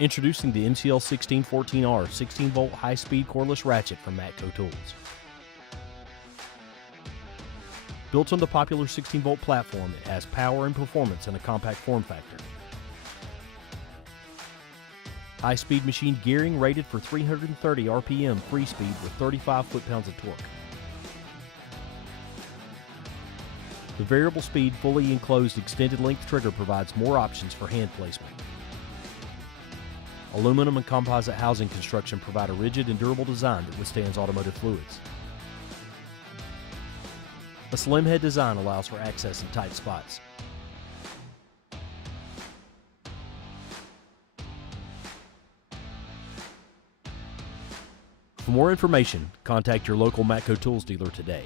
Introducing the MCL1614R 16-volt high-speed cordless ratchet from Matco Tools. Built on the popular 16-volt platform, it has power and performance in a compact form factor. High-speed machine gearing rated for 330 RPM free speed with 35 foot-pounds of torque. The variable speed, fully enclosed extended length trigger provides more options for hand placement. Aluminum and composite housing construction provide a rigid and durable design that withstands automotive fluids. A slim head design allows for access in tight spots. For more information, contact your local Matco Tools dealer today.